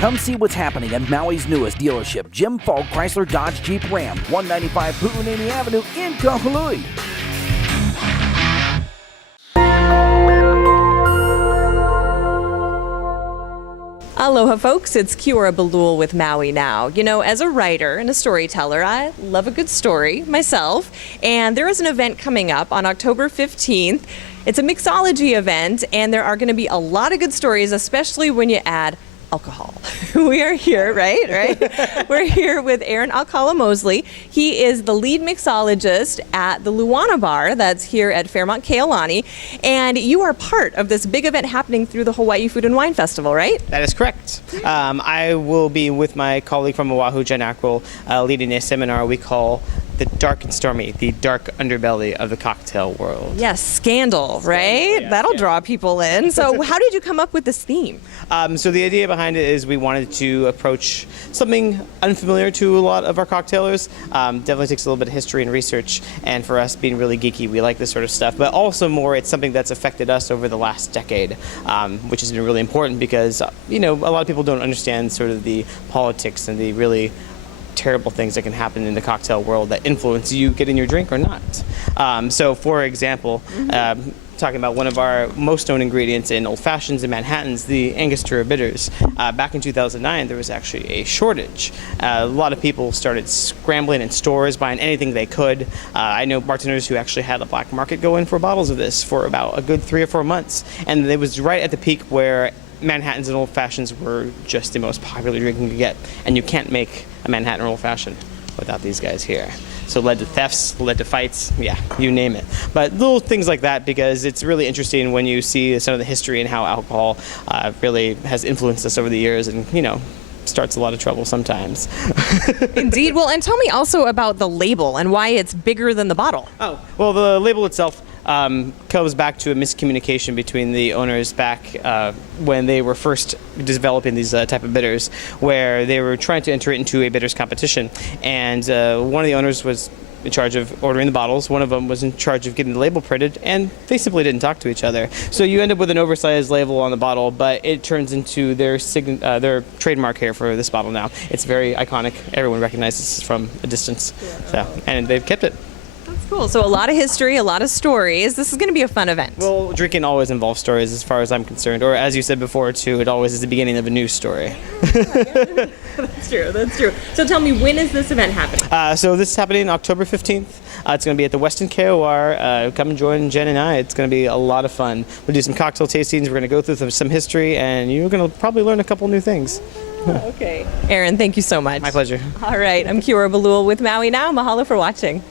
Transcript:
Come see what's happening at Maui's newest dealership, Jim Falk Chrysler Dodge Jeep Ram, 195 Pu'unini Avenue in Kahului. Aloha folks, it's Kiora Balul with Maui Now. You know, as a writer and a storyteller, I love a good story myself, and there is an event coming up on October 15th. It's a mixology event, and there are going to be a lot of good stories, especially when you add alcohol. We are here, right? We're here with Aaron Alcala-Mosley. He is the lead mixologist at the Luana Bar that's here at Fairmont Kealani, and you are part of this big event happening through the Hawaii Food and Wine Festival, right? That is correct. I will be with my colleague from Oahu, Jen Ackwell, leading a seminar we call The Dark and Stormy, the dark underbelly of the cocktail world. Yes, scandal, right? Yeah, That'll yeah. draw people in. So how did you come up with this theme? So the idea behind it is we wanted to approach something unfamiliar to a lot of our cocktailers. Definitely takes a little bit of history and research, and for us being really geeky, we like this sort of stuff. But also more, it's something that's affected us over the last decade, which has been really important because, you know, a lot of people don't understand sort of the politics and the really terrible things that can happen in the cocktail world that influence you getting your drink or not. So for example, talking about one of our most known ingredients in old fashions and Manhattans, the Angostura bitters. Back in 2009, there was actually a shortage. A lot of people started scrambling in stores, buying anything they could. I know bartenders who actually had a black market go in for bottles of this for about a good 3 or 4 months. And it was right at the peak where Manhattans and old fashions were just the most popular drink you could get. And you can't make a Manhattan or old fashioned without these guys here. So it led to thefts, led to fights, yeah, you name it. But little things like that, because it's really interesting when you see some of the history and how alcohol really has influenced us over the years, and, you know, starts a lot of trouble sometimes. Indeed. Well, and tell me also about the label and why it's bigger than the bottle. Oh, well, the label itself comes back to a miscommunication between the owners back when they were first developing these type of bitters, where they were trying to enter it into a bitters competition. And one of the owners was in charge of ordering the bottles. One of them was in charge of getting the label printed, and they simply didn't talk to each other. So you end up with an oversized label on the bottle, but it turns into their trademark here for this bottle now. It's very iconic. Everyone recognizes this from a distance. So, and they've kept it. That's cool. So a lot of history, a lot of stories. This is going to be a fun event. Well, drinking always involves stories as far as I'm concerned. Or as you said before, too, it always is the beginning of a new story. That's true. So tell me, when is this event happening? So this is happening October 15th. It's going to be at the Westin KOR. Come and join Jen and I. It's going to be a lot of fun. We'll do some cocktail tastings. We're going to go through some history, and you're going to probably learn a couple new things. Okay. Aaron, thank you so much. My pleasure. All right. I'm Kiora Balul with Maui Now. Mahalo for watching.